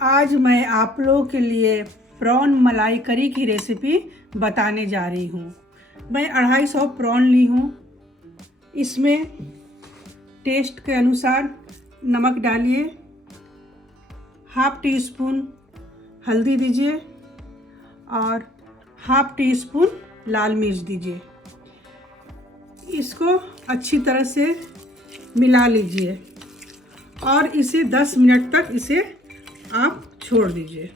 आज मैं आप लोगों के लिए प्रॉन मलाई करी की रेसिपी बताने जा रही हूँ। मैं 250 प्रॉन ली हूँ। इसमें टेस्ट के अनुसार नमक डालिए, हाफ टी स्पून हल्दी दीजिए और हाफ टी स्पून लाल मिर्च दीजिए। इसको अच्छी तरह से मिला लीजिए और इसे 10 मिनट तक इसे आप छोड़ दीजिए।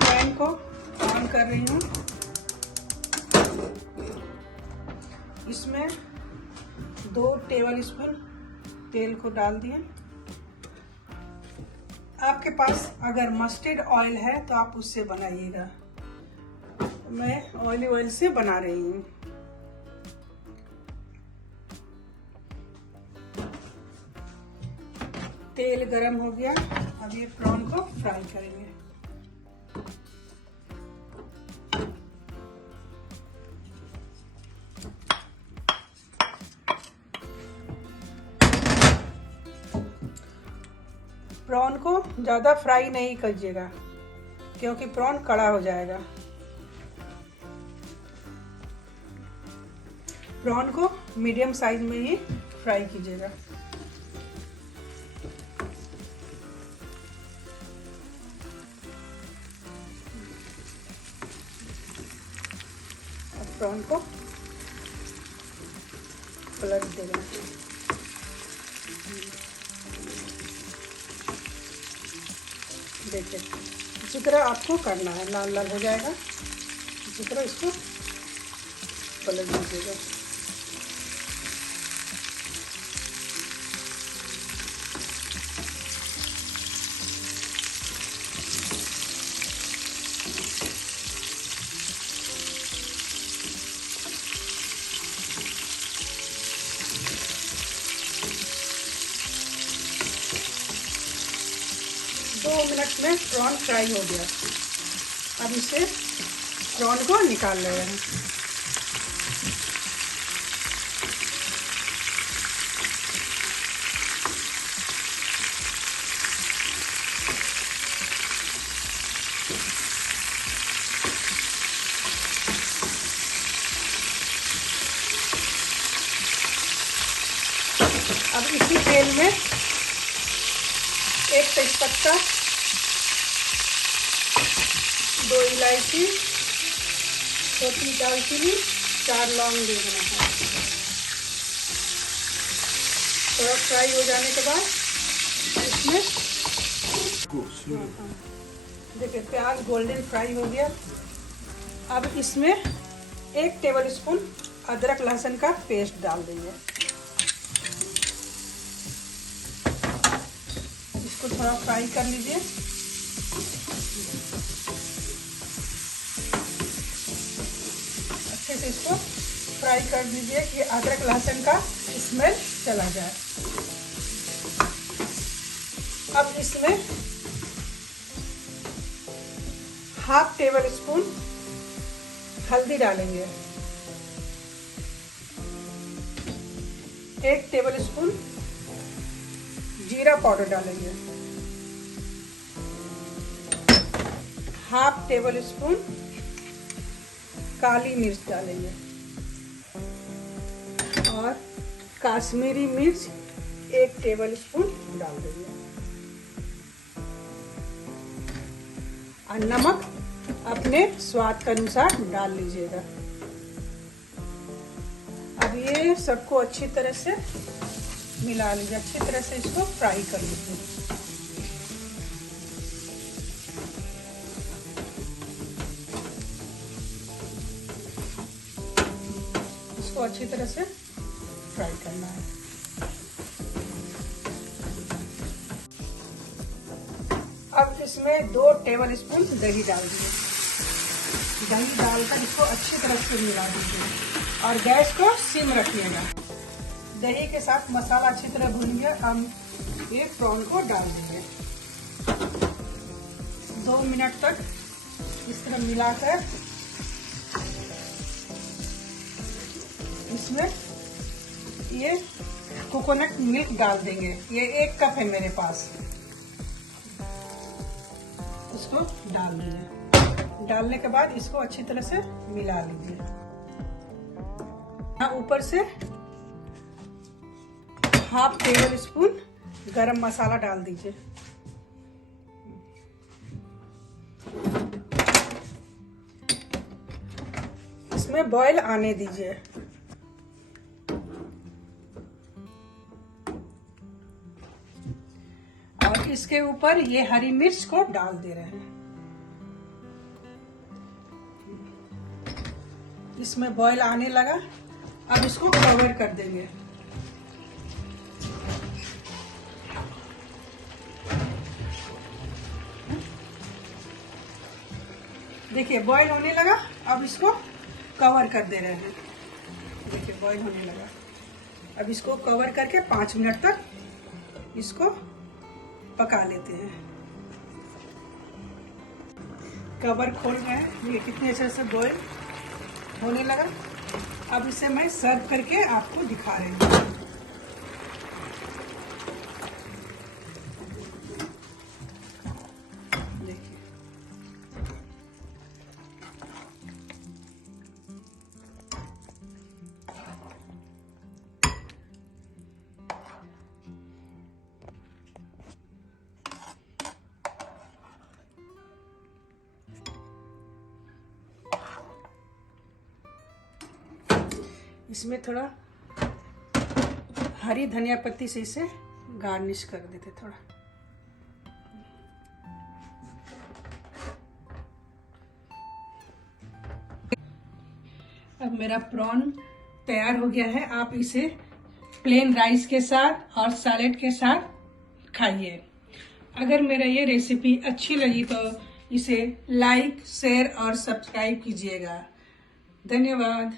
पैन को ऑन कर रही हूँ। इसमें 2 टेबल स्पून तेल को डाल दिए। आपके पास अगर मस्टर्ड ऑयल है तो आप उससे बनाइएगा। मैं ऑलिव ऑयल से बना रही हूँ। तेल गरम हो गया। अब ये प्रॉन को फ्राई करेंगे। प्रॉन को ज़्यादा फ्राई नहीं कीजिएगा क्योंकि प्रॉन कड़ा हो जाएगा। प्रॉन को मीडियम साइज में ही फ्राई कीजिएगा। प्रॉन को पलट देना। देखिए इसी तरह आपको करना है। लाल लाल हो जाएगा, इसी तरह इसको पलट दीजिएगा। दो मिनट में प्रॉन फ्राई हो गया। अब इसे प्रॉन को निकाल ले रहे हैं। अब इसी तेल में 1 तेजपत्ता, 2 इलायची, छोटी दालचीनी, 4 लौंग दे देना है। थोड़ा फ्राई हो जाने के बाद इसमें देखिए प्याज गोल्डन फ्राई हो गया। अब इसमें 1 टेबल स्पून अदरक लहसुन का पेस्ट डाल देंगे। इसको थोड़ा फ्राई कर लीजिए। अच्छे से इसको फ्राई कर दीजिए कि अदरक लहसुन का स्मेल चला जाए। अब इसमें हाफ टेबल स्पून हल्दी डालेंगे, 1 टेबल स्पून जीरा पाउडर डालेंगे, हाफ टेबल स्पून काली मिर्च डालेंगे और काश्मीरी मिर्च 1 टेबल स्पून डाल देंगे और नमक अपने स्वाद के अनुसार डाल लीजिएगा। अब ये सबको अच्छी तरह से मिला लीजिए। अच्छी तरह से इसको फ्राई कर लीजिए। इसको अच्छी तरह से फ्राई करना है। अब इसमें 2 टेबल स्पून दही डाल दीजिए। दही डालकर इसको अच्छी तरह से मिला दीजिए और गैस को सिम रखिएगा। दही के साथ मसाला अच्छी तरह भून गया। हम ये प्रॉन को डाल देंगे। 2 मिनट तक इस तरह मिलाकर इसमें ये कोकोनट मिल्क डाल देंगे। ये 1 कप है मेरे पास। इसको डाल दीजिए। डालने के बाद इसको अच्छी तरह से मिला लीजिए। ऊपर से हाफ टेबल स्पून गरम मसाला डाल दीजिए। इसमें बॉईल आने दीजिए। और इसके ऊपर ये हरी मिर्च को डाल दे रहे हैं। इसमें बॉईल आने लगा, अब इसको कवर कर देंगे। देखिए बॉईल होने लगा, अब इसको कवर कर दे रहे हैं। देखिए बॉईल होने लगा, अब इसको कवर करके 5 मिनट तक इसको पका लेते हैं। कवर खोल रहे हैं, ये कितने अच्छे से बॉईल होने लगा। अब इसे मैं सर्व करके आपको दिखा रही हूँ। देखिए इसमें थोड़ा हरी धनिया पत्ती से इसे गार्निश कर देते थोड़ा। अब मेरा प्रॉन तैयार हो गया है। आप इसे प्लेन राइस के साथ और सैलेड के साथ खाइए। अगर मेरा ये रेसिपी अच्छी लगी तो इसे लाइक, शेयर और सब्सक्राइब कीजिएगा। धन्यवाद।